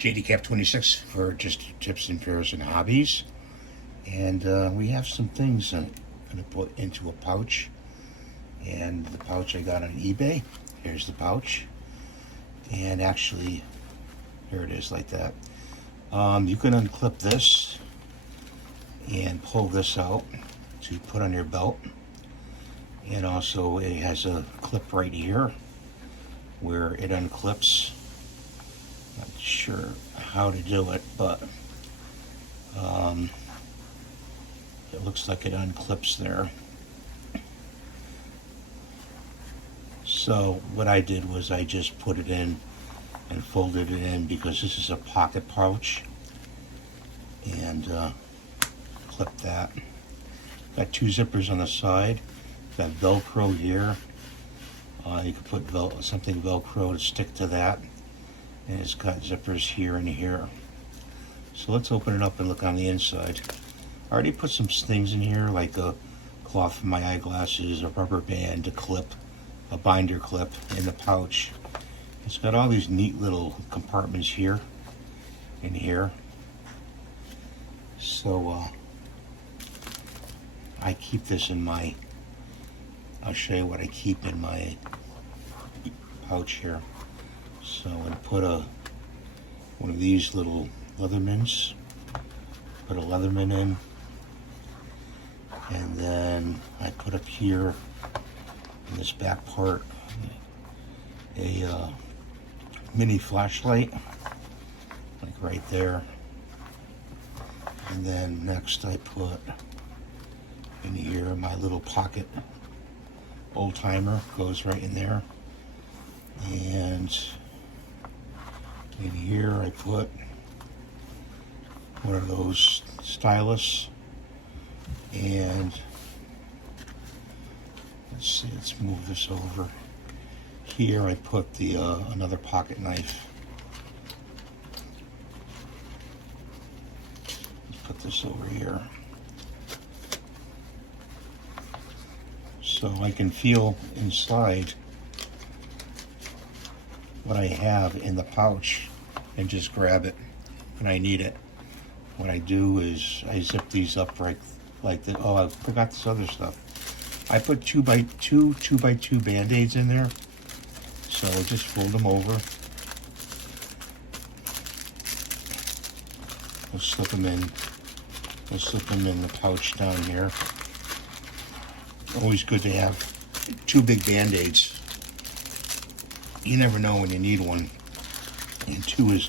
JDCap 26 for just tips and fairs and hobbies. And we have some things I'm going to put into a pouch. And the pouch I got on eBay. Here's the pouch. And actually, here it is like that. You can unclip this and pull this out to put on your belt. And also it has a clip right here where it unclips. Not sure how to do it, but it looks like it unclips there. So what I did was I just put it in and folded it in because this is a pocket pouch, and clip that. Got two zippers on the side. Got Velcro here. You can put something Velcro to stick to that. And it's got zippers here and here. So let's open it up and look on the inside. I already put some things in here, like a cloth for my eyeglasses, a rubber band, a clip, a binder clip in the pouch. It's got all these neat little compartments here and here. So I keep this in my, I'll show you what I keep in my pouch here. So I'm going to put one of these little Leathermans, put a Leatherman in, and then I put up here in this back part a mini flashlight, like right there. And then next I put in here my little pocket old timer, goes right in there. And in here I put one of those stylus, and let's see, let's move this over. Here I put the another pocket knife. Let's put this over here. So I can feel inside what I have in the pouch and just grab it when I need it. What I do is I zip these up right like that. Oh, I forgot this other stuff. I put 2x2 Band-Aids in there. So I just fold them over. We'll slip them in. We'll slip them in the pouch down here. Always good to have two big Band-Aids. You never know when you need one, and two is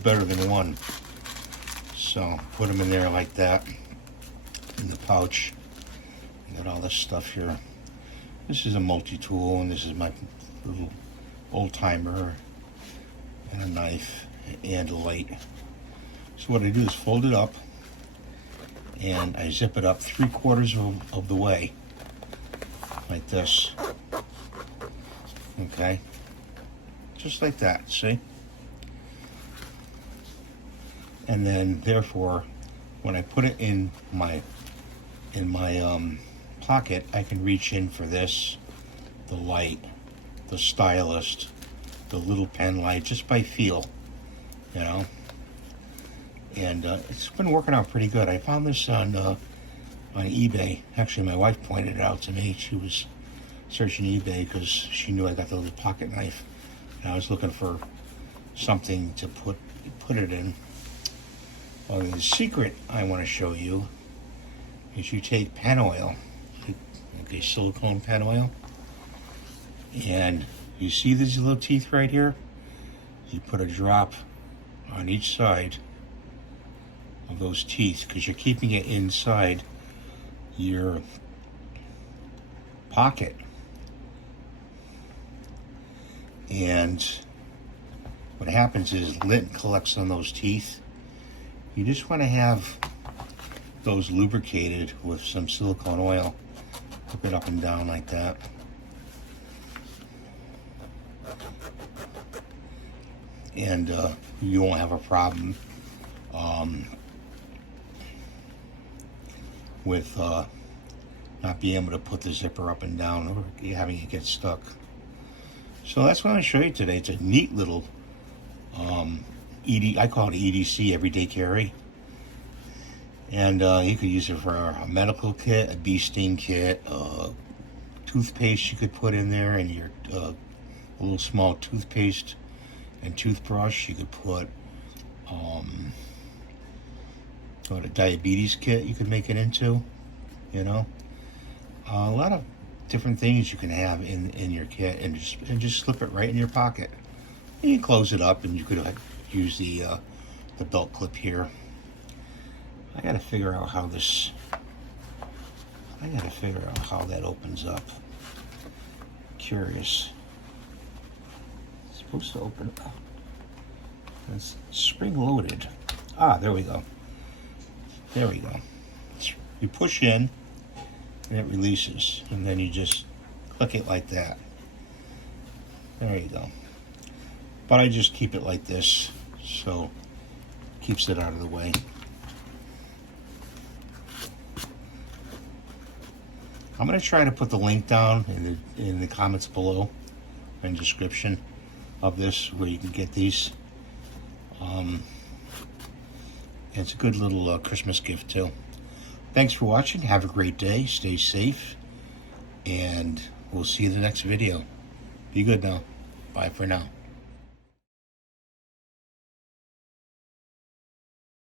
better than one. So put them in there like that in the pouch. Got all this stuff here. This is a multi-tool, and this is my little old timer and a knife and a light. So what I do is fold it up and I zip it up 3/4 of the way, like this. Okay. Just like that, see? And then, therefore, when I put it in my pocket, I can reach in for this, the light, the stylus, the little pen light, just by feel, you know? And it's been working out pretty good. I found this on eBay. Actually, my wife pointed it out to me. She was searching eBay because she knew I got the little pocket knife. I was looking for something to put it in. Well, the secret I want to show you is you take pen oil, okay, silicone pen oil, and you see these little teeth right here? You put a drop on each side of those teeth because you're keeping it inside your pocket. And what happens is lint collects on those teeth. You just want to have those lubricated with some silicone oil. Hook it up and down like that. And you won't have a problem with not being able to put the zipper up and down or having it get stuck. So that's what I'm going to show you today. It's a neat little I call it EDC, everyday carry. And you could use it for a medical kit, a bee sting kit, toothpaste you could put in there, and your a little small toothpaste and toothbrush. You could put a diabetes kit you could make it into, you know. A lot of different things you can have in your kit, and just slip it right in your pocket. And you close it up, and you could use the belt clip here. I gotta figure out how that opens up. Curious. It's supposed to open up. It's spring loaded. Ah, there we go. There we go. You push in and it releases, and then you just click it like that. There you go. But I just keep it like this, so it keeps it out of the way. I'm going to try to put the link down in the comments below and description of this, where you can get these. It's a good little Christmas gift too. Thanks for watching. Have a great day. Stay safe. And we'll see you in the next video. Be good now. Bye for now.